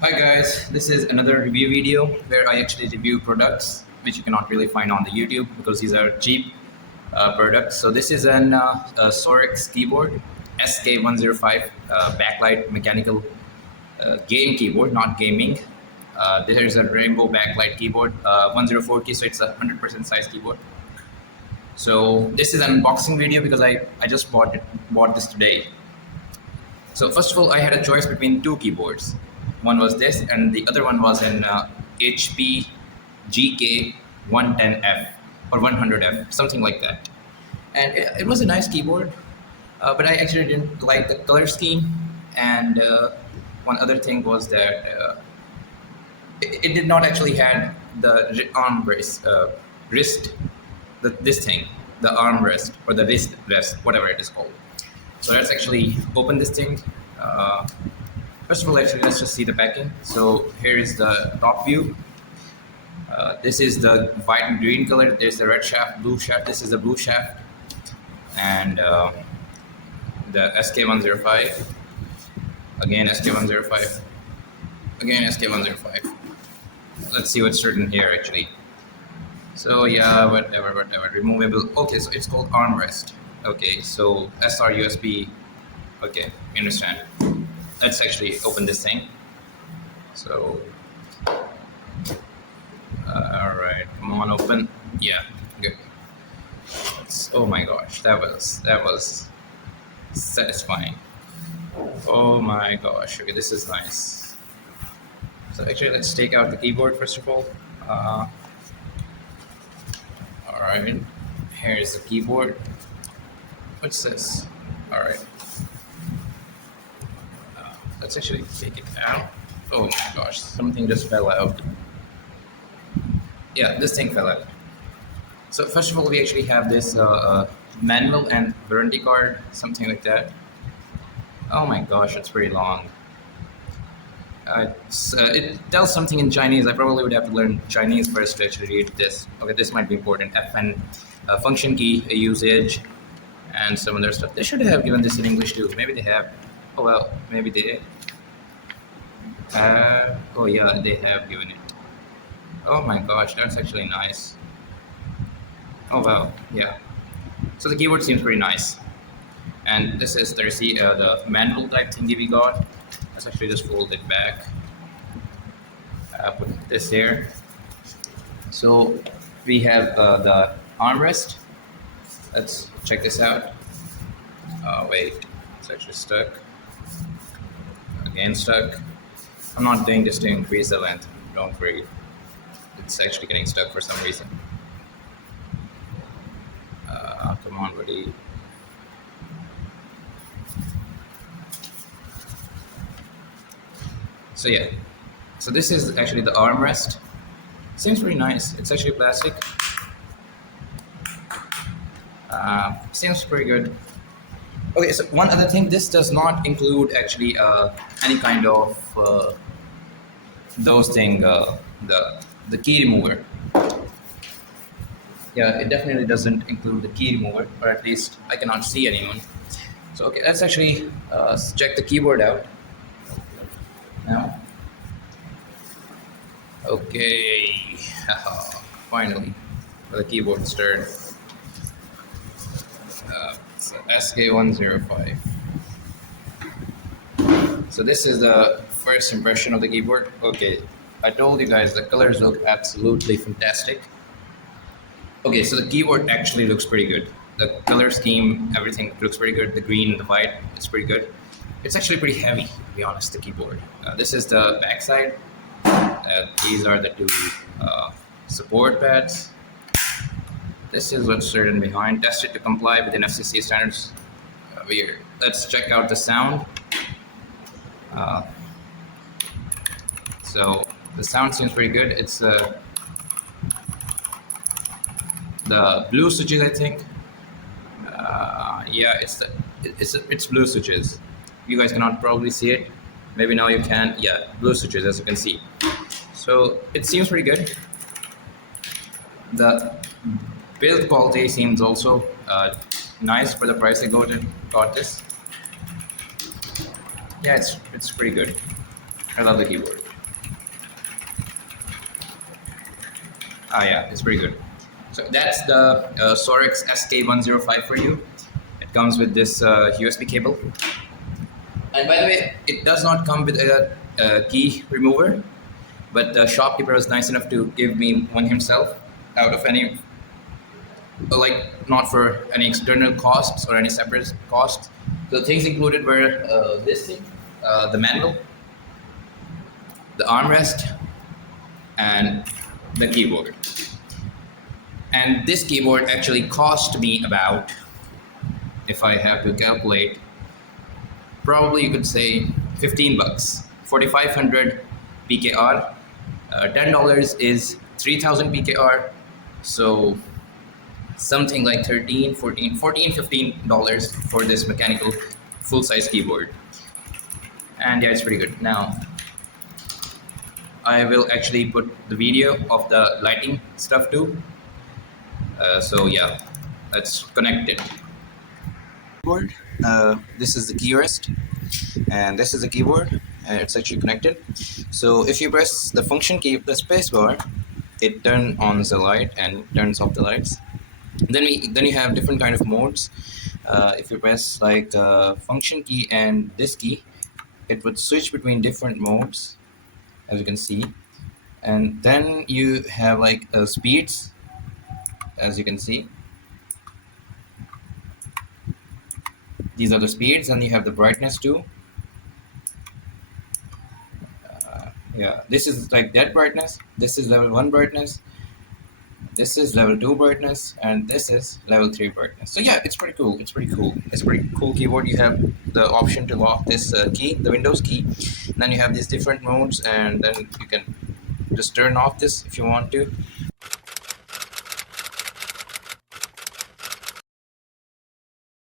Hi guys, this is another review video where I actually review products which you cannot really find on the YouTube because these are cheap products. So this is a Sorex keyboard SK105 backlight mechanical game keyboard, not gaming. There's a rainbow backlight keyboard, 104 key, so it's a 100% size keyboard. So this is an unboxing video because I just bought this today. So first of all, I had a choice between two keyboards. One was this, and the other one was an HP GK110F or 100F, something like that. And it was a nice keyboard, but I actually didn't like the color scheme. And one other thing was that it did not actually had the wrist, this thing, the armrest or the wrist rest, whatever it is called. So let's actually open this thing. First of all, actually, let's just see the packing. So here is the top view. This is the white and green color. There's the red shaft, blue shaft. This is the blue shaft. And the SK105. Again, SK105. Again, SK105. Let's see what's written here, actually. So yeah, whatever. Removable. Okay, so it's called armrest. Okay, so SR USB. Okay, we understand. Let's actually open this thing. So, all right, come on, open. Yeah, good. Oh my gosh, that was satisfying. Oh my gosh, okay, this is nice. So actually, let's take out the keyboard first of all. All right, here's the keyboard. What's this? All right. Let's actually take it out. Oh my gosh, something just fell out. Yeah, this thing fell out. So first of all, we actually have this manual and warranty card, something like that. Oh my gosh, it's pretty long. It tells something in Chinese. I probably would have to learn Chinese first to actually read this. Okay, this might be important. FN, function key usage, and some other stuff. They should have given this in English too. Maybe they have. Oh well, maybe they. Oh yeah, they have given it. Oh my gosh, that's actually nice. Oh wow, yeah. So the keyboard seems pretty nice. And this is the manual type thingy we got. Let's actually just fold it back. Put this here. So we have the armrest. Let's check this out. Oh wait, it's actually stuck. Again stuck. I'm not doing this to increase the length. Don't worry. It's actually getting stuck for some reason. Come on, buddy. So yeah. So this is actually the armrest. Seems pretty nice. It's actually plastic. Seems pretty good. Okay, so one other thing, this does not include actually any kind of those thing, the key remover. Yeah, it definitely doesn't include the key remover, or at least I cannot see anyone. So okay, let's actually check the keyboard out now. Okay, finally, the keyboard started. So SK105. So this is the first impression of the keyboard. Okay, I told you guys the colors look absolutely fantastic. Okay, so the keyboard actually looks pretty good. The color scheme, everything looks pretty good. The green and the white, it's pretty good. It's actually pretty heavy, to be honest, the keyboard. This is the back side. These are the two support pads. This is what's written behind. Tested to comply with FCC standards. Weird. Let's check out the sound. So the sound seems pretty good. It's the blue switches, I think. Yeah, it's blue switches. You guys cannot probably see it. Maybe now you can. Yeah, blue switches, as you can see. So it seems pretty good. The build quality seems also nice for the price I got this. Yeah, it's pretty good. I love the keyboard. Ah, yeah, it's pretty good. So that's the Sorex SK105 for you. It comes with this USB cable. And by the way, it does not come with a key remover, but the shopkeeper was nice enough to give me one himself out of any, like, not for any external costs or any separate costs. So the things included were this thing, the manual, the armrest, and the keyboard. And this keyboard actually cost me about, if I have to calculate, probably you could say 15 bucks, 4,500 PKR. $10 is 3,000 PKR. So something like 13, 14, 14, $15 for this mechanical full-size keyboard. And yeah, it's pretty good. Now, I will actually put the video of the lighting stuff too. So yeah, let's connect it. Keyboard. This is the key rest, and this is the keyboard. It's actually connected. So if you press the function key, the space bar, it turns on the light and turns off the lights. Then you have different kind of modes. If you press like function key and this key, it would switch between different modes, as you can see. And then you have like speeds, as you can see. These are the speeds, and you have the brightness too. Yeah, this is like that brightness. This is level 1 brightness. This is level 2 brightness, and this is level 3 brightness. So yeah, it's pretty cool. It's pretty cool. It's a pretty cool keyboard. You have the option to lock this key, the Windows key. And then you have these different modes, and then you can just turn off this if you want to.